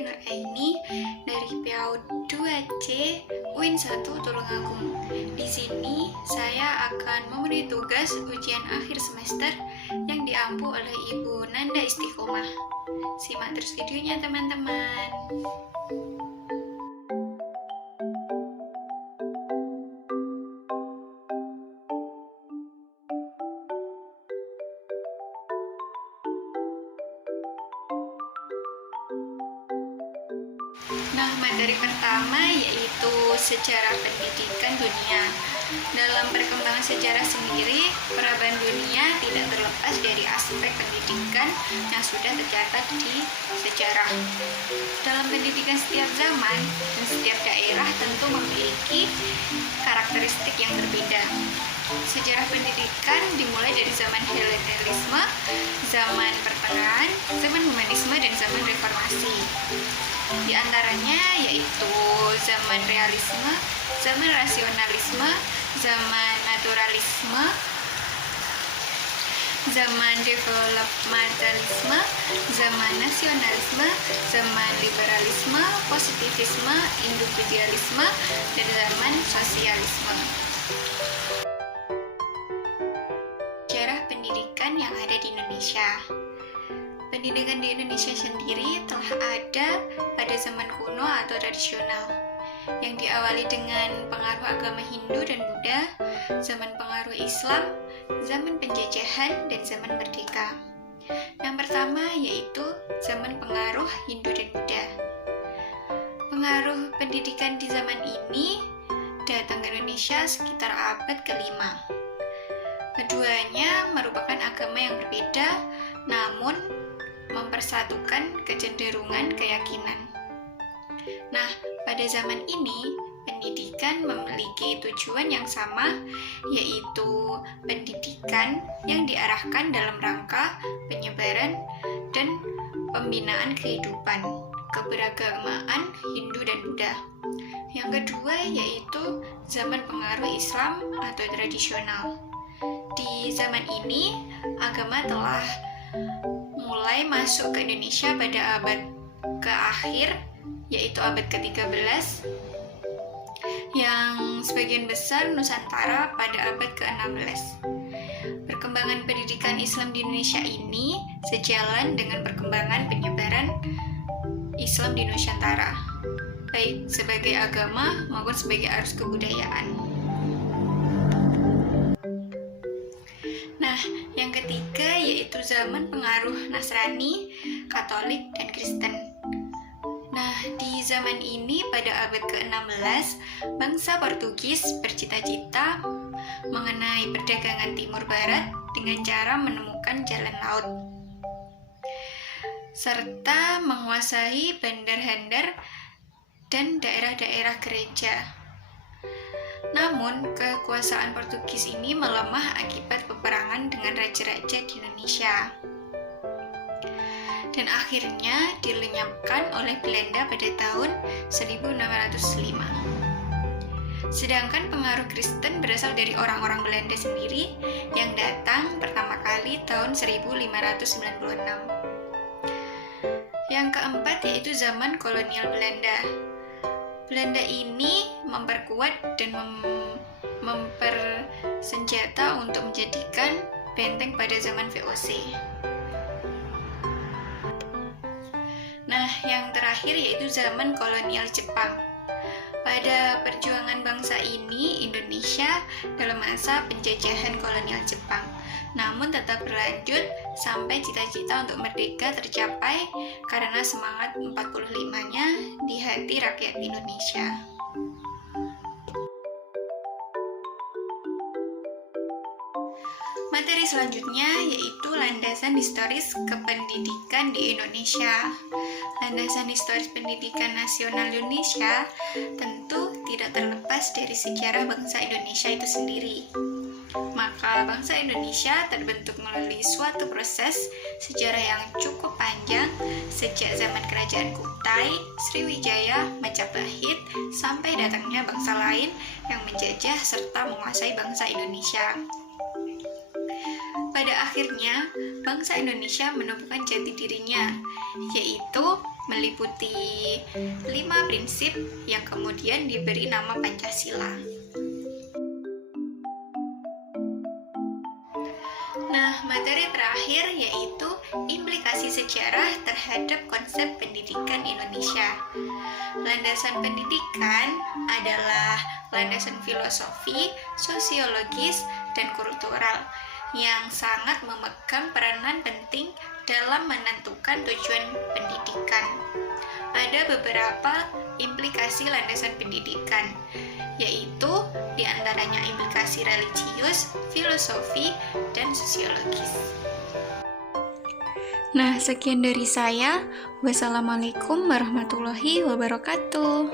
saya Nuraini dari PAUD 2C UIN 1 Tulungagung. Di sini saya akan memenuhi tugas ujian akhir semester yang diampu oleh Ibu Nanda Istiqomah. Simak terus videonya teman-teman. Nah, materi pertama yaitu sejarah pendidikan dunia. Dalam perkembangan sejarah sendiri, peradaban dunia tidak terlepas dari aspek pendidikan yang sudah tercatat di sejarah. Dalam pendidikan setiap zaman dan setiap daerah tentu memiliki karakteristik yang berbeda. Sejarah pendidikan dimulai dari zaman Helenisme, zaman pertengahan, zaman humanisme, dan zaman reformasi. Di antaranya yaitu zaman realisme, zaman rasionalisme, zaman naturalisme, zaman developmentalisme, zaman nasionalisme, zaman liberalisme, positivisme, individualisme, dan zaman sosialisme. Sejarah pendidikan yang ada di Indonesia. Pendidikan di Indonesia sendiri telah ada pada zaman kuno atau tradisional, yang diawali dengan pengaruh agama Hindu dan Buddha, zaman pengaruh Islam, zaman penjajahan, dan zaman merdeka. Yang pertama yaitu zaman pengaruh Hindu dan Buddha. Pengaruh pendidikan di zaman ini datang ke Indonesia sekitar abad ke-5. Keduanya merupakan agama yang berbeda, namun mempersatukan kecenderungan keyakinan. Nah, pada zaman ini, pendidikan memiliki tujuan yang sama, yaitu pendidikan yang diarahkan dalam rangka penyebaran dan pembinaan kehidupan keberagamaan Hindu dan Buddha. Yang kedua yaitu zaman pengaruh Islam atau tradisional. Di zaman ini, agama telah mulai masuk ke Indonesia pada abad ke-akhir, yaitu abad ke-13, yang sebagian besar Nusantara pada abad ke-16. Perkembangan pendidikan Islam di Indonesia ini sejalan dengan perkembangan penyebaran Islam di Nusantara, baik sebagai agama maupun sebagai arus kebudayaan. Nah, yang ketiga yaitu zaman pengaruh Nasrani, Katolik, dan Kristen. Nah, di zaman ini pada abad ke-16, bangsa Portugis bercita-cita mengenai perdagangan timur barat dengan cara menemukan jalan laut, serta menguasai bandar-bandar dan daerah-daerah gereja. Namun, kekuasaan Portugis ini melemah akibat peperangan dengan raja-raja di Indonesia, dan akhirnya dilenyapkan oleh Belanda pada tahun 1605. Sedangkan pengaruh Kristen berasal dari orang-orang Belanda sendiri yang datang pertama kali tahun 1596. Yang keempat yaitu zaman kolonial Belanda. Belanda ini memperkuat dan mempersenjata untuk menjadikan benteng pada zaman VOC. Nah, yang terakhir yaitu zaman kolonial Jepang. Pada perjuangan bangsa ini, Indonesia dalam masa penjajahan kolonial Jepang, namun tetap berlanjut sampai cita-cita untuk merdeka tercapai karena semangat 45-nya di hati rakyat Indonesia. Materi selanjutnya yaitu landasan historis kependidikan di Indonesia. Landasan historis pendidikan nasional Indonesia tentu tidak terlepas dari sejarah bangsa Indonesia itu sendiri. Maka bangsa Indonesia terbentuk melalui suatu proses sejarah yang cukup panjang sejak zaman Kerajaan Kutai, Sriwijaya, Majapahit, sampai datangnya bangsa lain yang menjajah serta menguasai bangsa Indonesia. Pada akhirnya, bangsa Indonesia menemukan jati dirinya, yaitu meliputi 5 prinsip yang kemudian diberi nama Pancasila. Nah, materi terakhir yaitu implikasi sejarah terhadap konsep pendidikan Indonesia. Landasan pendidikan adalah landasan filosofi, sosiologis, dan kultural yang sangat memegang peranan penting dalam menentukan tujuan pendidikan. Ada beberapa implikasi landasan pendidikan, yaitu diantaranya implikasi religius, filosofi, dan sosiologis. Nah, sekian dari saya. Wassalamualaikum warahmatullahi wabarakatuh.